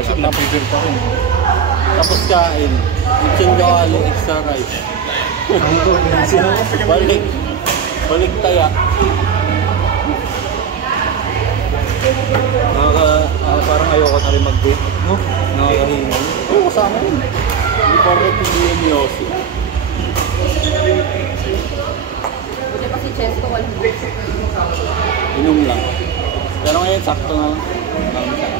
Kasi napipil pa rin. Tapos kain. Lechon kawali, extra rice. Balik. Balik taya. Parang ayoko na rin mag-date, no? Nakakahinga. Oo, kasama rin. Hindi pa rin hindi yung Yossi. Buti pa si Chesto, walang Inom lang. Pero ngayon, sakto na lang.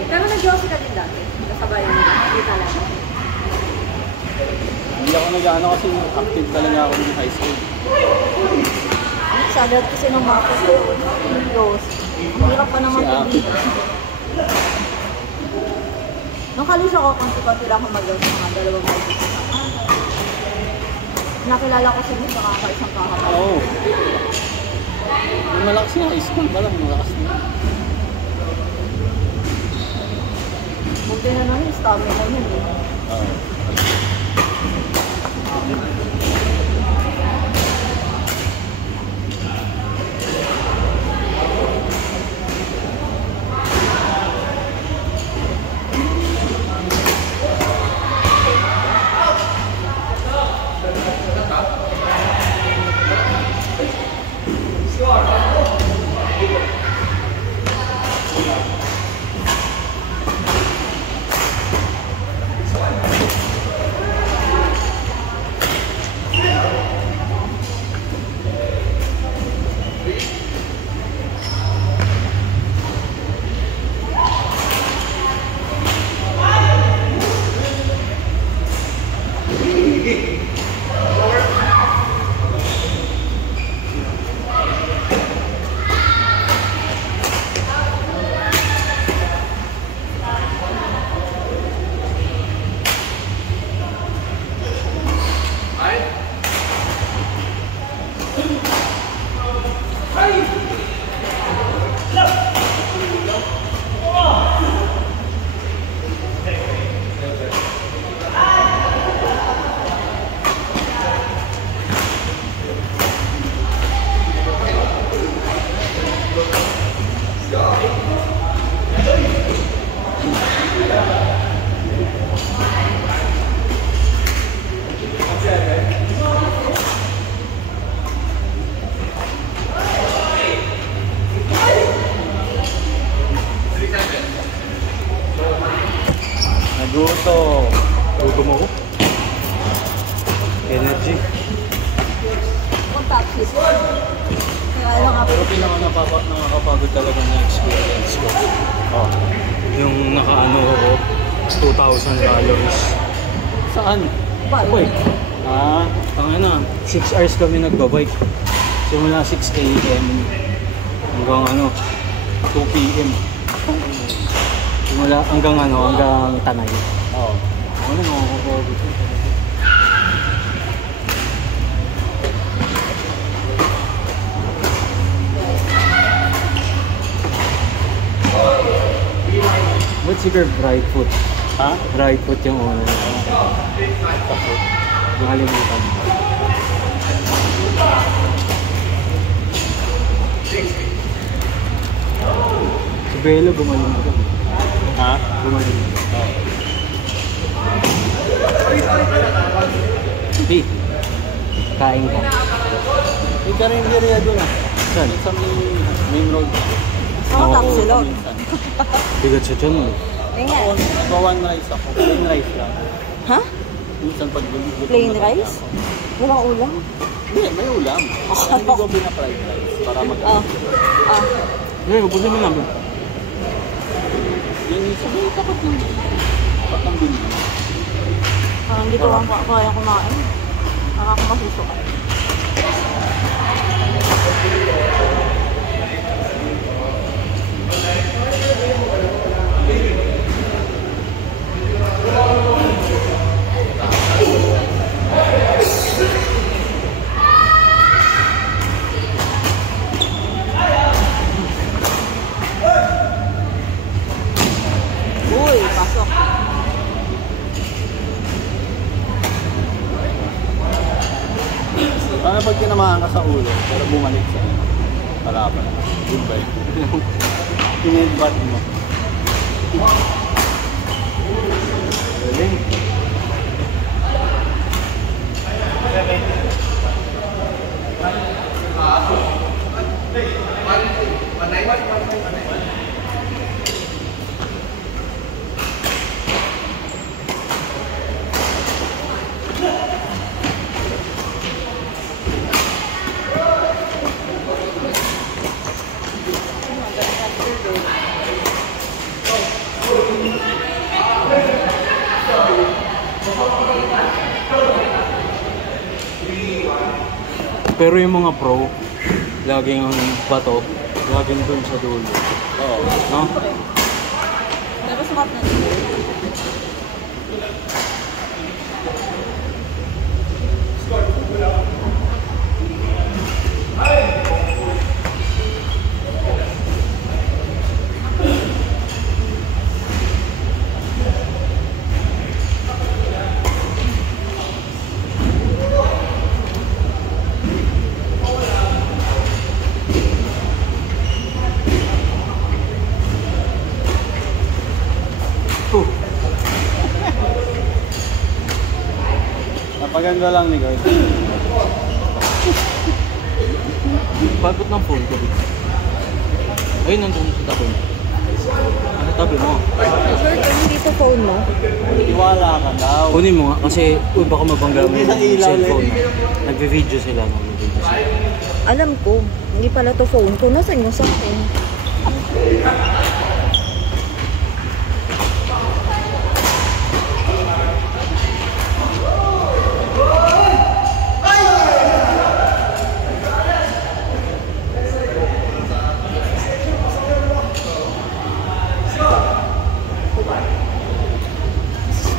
Pero nag-Yossi ka din dati? Kasabay mo? Hindi talaga? Hindi ako nag-ano kasi active talaga ako ng high school. Salat kasi ng mga Yossi. Ang hirap pa naman Si dito. Nung kalis ako, konti-konti lang ako mag-Yossi mga 2 beses. Nakilala ko siya sa kakaisang kahapon. Oo. Yung malakas na high school ba lang, malakas na. Buti na naman, stamina yun eh. Oo. Gutom ako. Energy. Kung taxis. Kaya lang ako. Pero nakakapagod talaga na experience ko. Oh. Yung nakaano ako, 2,000 calories. Saan? Bike. Tangina na, 6 hours kami nagbabike. Simula 6 AM hanggang 2 PM. Simula hanggang Tanay. Oo. Nakakapagod. What's your bright foot? Ha? Bright foot yung ano. Nakalimutan. Si Belo gumaling ko. Ha? Gumaling. Oo. Hey, kain ka. May karinderya doon ah. Saan? Sa main road. Ako Oo, tapsilog. Bigat sa tiyan mo. Tingnan. Nag-1 rice ako. Plain rice lang. Ha? Minsan pag Plain rice? Walang ulam? Hindi, may ulam. Hindi ko pina-fried rice para mag-ano. Ngayon, ubusin mo namin. Yung sabi, tapat ng bindi. Parang hindi ko lang kaya kumain. Nakakamasisuka. Uy, pasok. Paano pag tinamaan ka sa ulo, pero bumalik sa palaban? Goodbye. Pinedbat mo. Pero yung mga pro, laging ang bato, laging dun sa dulo. Oo. No? Pero sukat na din. Napaganda lang ni guys. Pagod ng phone ko dito. Ayun, nandun sa tabi mo. Ano tabi mo? Sir, hindi ito phone mo? Iwala ka daw. Kunin mo nga kasi baka mabangga mo Hindi sa yung ilaw cellphone lang. mo. Nagve-video sila. Alam ko, hindi pala to phone ko. Nasaan yung sa akin?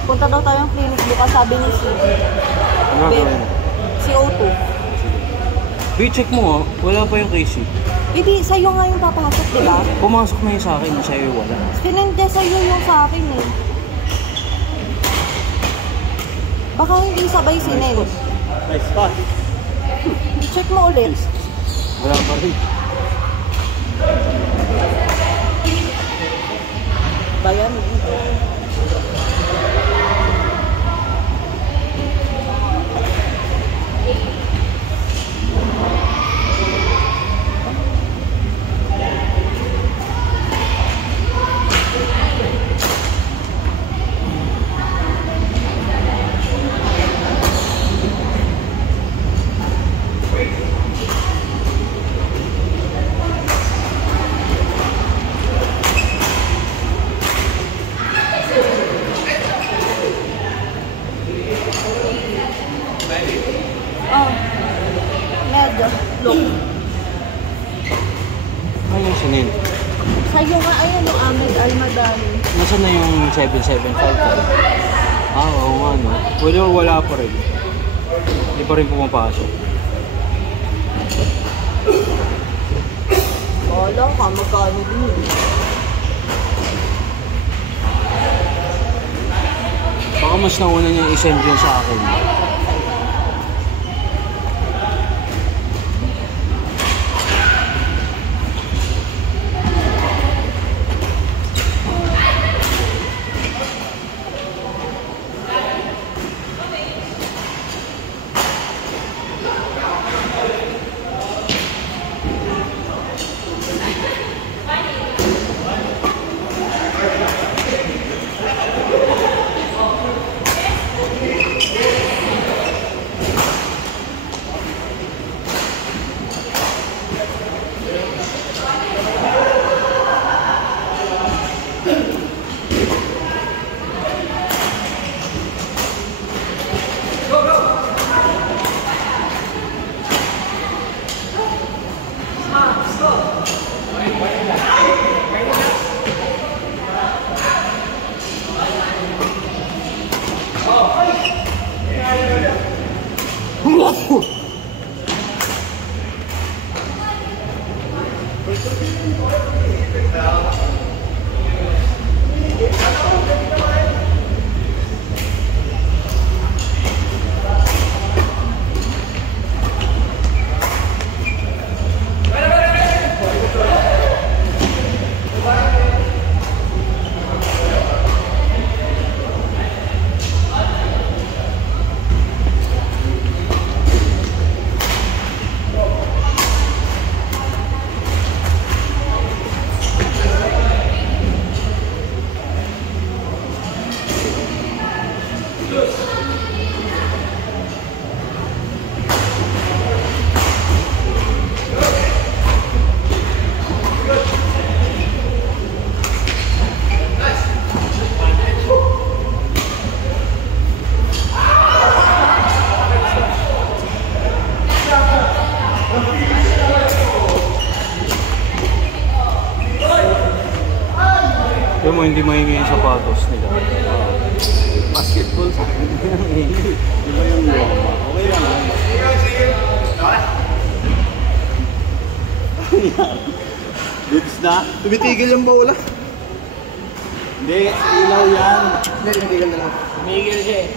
Punta daw tayong clinic bukas, sabi ni si Ano gagawin mo? CO2. Check mo nga, wala pa yung case. Hindi, sa'yo nga yung papasok, di ba? Pumasok na yung sa akin, sa'yo wala. Sinende sa'yo yung sa akin eh. Baka hindi sabay sinend. Nice spot. Check mo ulit. Wala pa rin. Bayan. Oh. Medyo. Look. Ano yung sinil? Sa'yo nga, ayan yung Ahmed Almadani. Nasaan na yung 775 ka? Oo nga no. Wala pa rin. Hindi pa rin pumapasok. Wala ka, magkano din. Baka mas nauna niya i-send yun sa akin. po hindi mahingi yung sapatos nila. Basketball sa akin. Di ba yung loma? Okay lang. Lips na? Tumitigil yung bola. Hindi, ilaw yan. Hindi, tumitigil na lang. Tumigil siya eh.